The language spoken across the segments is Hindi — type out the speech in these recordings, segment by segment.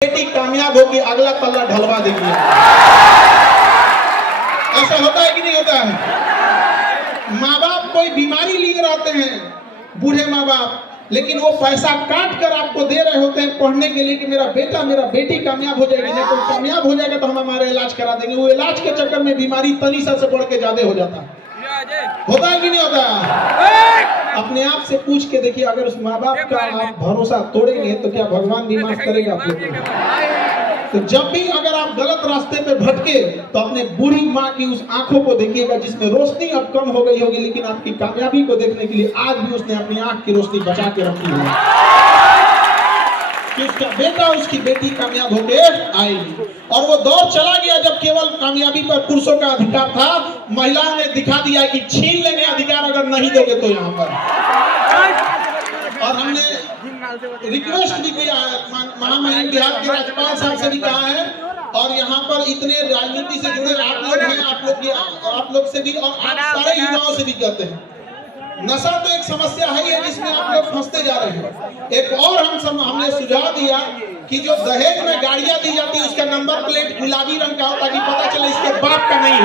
बेटी कामयाब होगी, अगला तल्ला ढलवा देगी। ऐसा होता है कि नहीं होता है? माँ बाप कोई बीमारी लिए रहते हैं, बूढ़े माँ बाप, लेकिन वो पैसा काट कर आपको दे रहे होते हैं पढ़ने के लिए कि मेरा बेटा मेरा बेटी कामयाब हो जाएगी, नहीं तो कामयाब हो जाएगा तो हम हमारा इलाज करा देंगे। वो इलाज के चक्कर में बीमारी तनीसा से बढ़ के ज्यादा हो जाता है। होता है कि नहीं होता? अपने आप से पूछ के देखिए, अगर उस माँ बाप का आप भरोसा तोड़ेंगे तो क्या भगवान भी माफ करेगा आप लोग को? तो जब भी अगर आप गलत रास्ते पे भटके तो अपने बूढ़ी माँ की उस आंखों को देखिएगा जिसमें रोशनी अब कम हो गई होगी, लेकिन आपकी कामयाबी को देखने के लिए आज भी उसने अपनी आंख की रोशनी बचा के रखी है कि उसका बेटा उसकी बेटी कामयाब होके आएगी। और वो दौर चला गया जब केवल कामयाबी पर पुरुषों का अधिकार था। महिलाओं ने दिखा दिया कि छीन लेंगे अधिकार अगर नहीं दोगे तो यहाँ पर। और हमने रिक्वेस्ट भी किया है, महामहिम बिहार के राज्यपाल साहब से भी कहा है, और यहाँ पर इतने राजनीति से जुड़े आप लोग हैं, आप लोग से भी और आप सारे युवाओं से भी कहते हैं, नशा तो एक समस्या है जिसमें आप लोग फंसते जा रहे हैं। एक और हमने सुझाव दिया कि जो दहेज में गाड़ियां दी जाती है उसका नंबर प्लेट गुलाबी रंग का हो ताकि पता चले इसके बाप का नहीं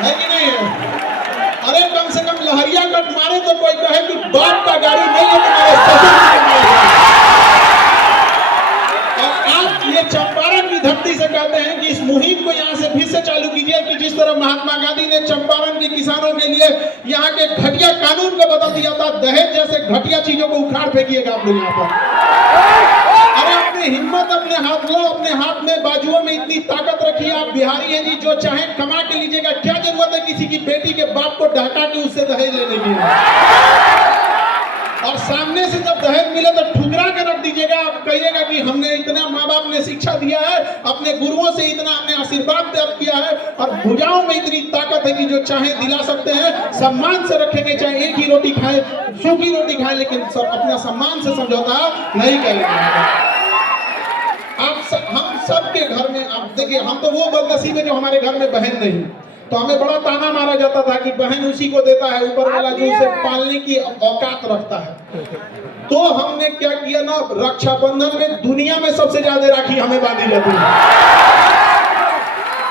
है कि नहीं है? अरे कम से कम लहरिया कट मारे तो कोई कहे कि बाप का गाड़ी नहीं है तुम्हारे ससुर का। और आप ये चंपारण की धरती से कहते हैं कि इस मुहिम को यहाँ से फिर से चालू कीजिए कि जिस तरह महात्मा गांधी ने चंपारण के किसानों के लिए यहाँ के घटिया कानून को बदल दिया था, दहेज जैसे घटिया चीजों को उखाड़ फेंकिएगा आप लोग यहाँ पर। अरे अपनी हिम्मत अपने हाथ लो, अपने हाथ में बाजुओं में इतनी ताकत रखिए। आप बिहारी हैं जी, जो चाहे कमा के लीजिएगा। क्या जरूरत है किसी की बेटी के बाप को ढका के उससे दहेज लेने की? और सामने से जब दहेज मिले तो ठुकरा के रख दीजिएगा। आप कहिएगा कि हमने इतना माँ बाप ने शिक्षा दिया है, अपने गुरुओं से इतना हमने आशीर्वाद प्राप्त किया है, और भुजाओं में इतनी ताकत है कि जो चाहे दिला सकते हैं। सम्मान से रखेंगे, चाहे एक ही रोटी खाएं, सूखी रोटी खाएं, लेकिन अपना सम्मान से समझौता नहीं करेंगे। हम सबके घर में आप देखिए, हम तो वो बदनसीब है जो हमारे घर में बहन नहीं, तो हमें बड़ा ताना मारा जाता था कि बहन उसी को देता है ऊपर वाला जो उसे पालने की औकात रखता है। तो हमने क्या किया ना, रक्षाबंधन में दुनिया में सबसे ज्यादा राखी हमें बांधी जाती है,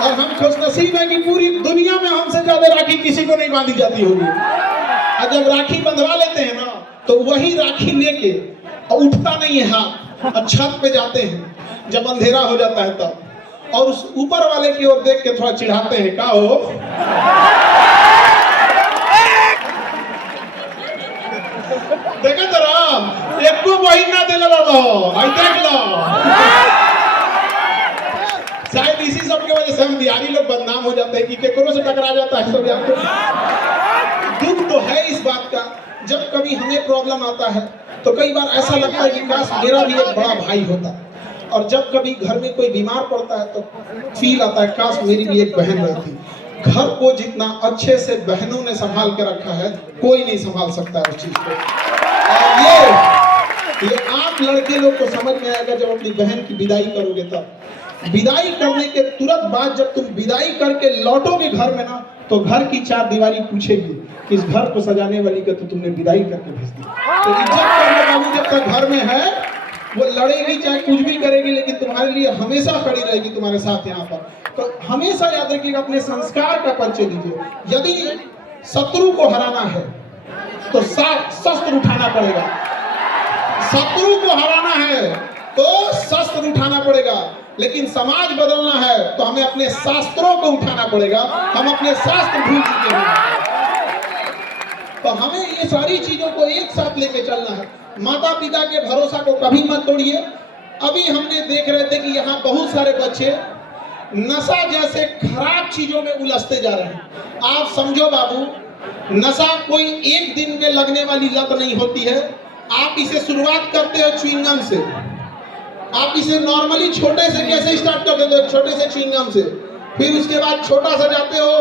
और हम खुशनसीब हैं कि पूरी दुनिया में हमसे ज्यादा राखी किसी को नहीं बांधी जाती होगी। और जब राखी बंधवा लेते हैं ना तो वही राखी लेके उठता नहीं है हाथ, और छत पे जाते हैं जब अंधेरा हो जाता है तब, और उस ऊपर वाले की ओर देख के थोड़ा चिढ़ाते हैं, का हो देखा जरा एक को महीना दे लो, देख लो। शायद इसी सब की वजह से हम बिहारी लोग बदनाम हो जाते हैं कि केकरों से टकरा जाता है सब। यहाँ दुख तो है इस बात का, जब कभी हमें प्रॉब्लम आता है तो कई बार ऐसा लगता है कि काश मेरा भी एक बड़ा भाई होता, और जब कभी घर में कोई बीमार पड़ता है तो फील आता है काश मेरी भी एक बहन रहती। घर को जितना अच्छे से बहनों ने संभाल के रखा है कोई नहीं संभाल सकता है उस चीज को। और ये आप लड़के लोग को समझ में आएगा जब अपनी बहन की विदाई करोगे तब। विदाई करने के तुरंत बाद जब तुम विदाई करके लौटोगे घर में ना, तो घर की चार दीवारी पूछेगी कि इस घर को सजाने वाली का तो तुमने विदाई करके भेज दी। तो इज्जत करने वाली जब तक घर में है वो लड़ेगी चाहे कुछ भी करेगी, लेकिन तुम्हारे लिए हमेशा खड़ी रहेगी तुम्हारे साथ यहाँ पर। तो हमेशा याद रखिएगा, अपने संस्कार का परिचय दीजिए। यदि शत्रु को हराना है तो शस्त्र उठाना पड़ेगा, शत्रु को हराना है तो शस्त्र उठाना पड़ेगा, लेकिन समाज बदलना है तो हमें अपने शास्त्रों को उठाना पड़ेगा। हम अपने शास्त्र भूल चुके हैं, तो हमें ये सारी चीजों को एक साथ लेके चलना है। माता पिता के भरोसा को कभी मत तोड़िए। अभी हमने देख रहे थे कि यहाँ बहुत सारे बच्चे नशा जैसे खराब चीजों में उलझते जा रहे हैं। आप समझो बाबू, नशा कोई एक दिन में लगने वाली लत नहीं होती है। आप इसे शुरुआत करते हो च्युइंगम से, आप इसे नॉर्मली छोटे से कैसे स्टार्ट कर देते हो, छोटे से च्युइंगम से, फिर उसके बाद छोटा सा जाते हो,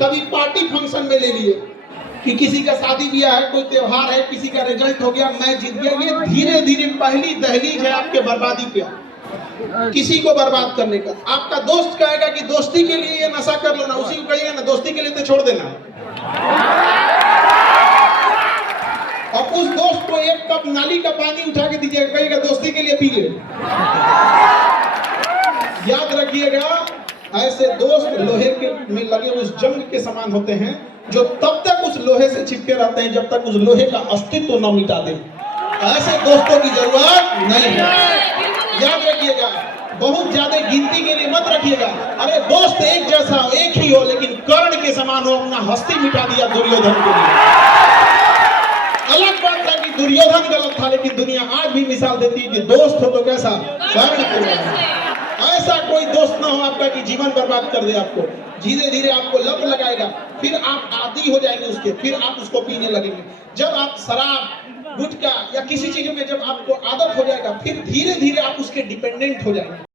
कभी पार्टी फंक्शन में ले लिए कि किसी का शादी ब्याह है, कोई त्योहार है, किसी का रिजल्ट हो गया, मैं जीत गया। ये धीरे धीरे पहली दहलीज है आपके बर्बादी पे, किसी को बर्बाद करने का। आपका दोस्त कहेगा कि दोस्ती के लिए ये नशा कर लो ना, उसी को कहिएगा ना दोस्ती के लिए तो छोड़ देना। और उस दोस्त को एक कप नाली का पानी उठा के दीजिएगा, कहेगा दोस्ती के लिए पी ले। याद रखिएगा, ऐसे दोस्त लोहे के में लगे उस जंग के समान होते हैं, जो तब तक उस लोहे से चिपके रहते हैं जब तक उस लोहे का अस्तित्व न मिटा दे। ऐसे दोस्तों की जरूरत नहीं है। याद रखिएगा, बहुत ज्यादा गिनती के लिए मत रखिएगा। अरे दोस्त एक जैसा हो, एक ही हो, लेकिन कर्ण के समान हो, अपना हस्ती मिटा दिया दुर्योधन के लिए। अलग बात था कि दुर्योधन गलत था, लेकिन दुनिया आज भी मिसाल देती है कि दोस्त हो तो कैसा, कर्ण के जैसा। ऐसा कोई दोस्त ना हो आपका कि जीवन बर्बाद कर दे आपको। धीरे धीरे आपको लत लगाएगा, फिर आप आदी हो जाएंगे उसके, फिर आप उसको पीने लगेंगे। जब आप शराब, गुटखा या किसी चीज में जब आपको आदत हो जाएगा, फिर धीरे धीरे आप उसके डिपेंडेंट हो जाएंगे।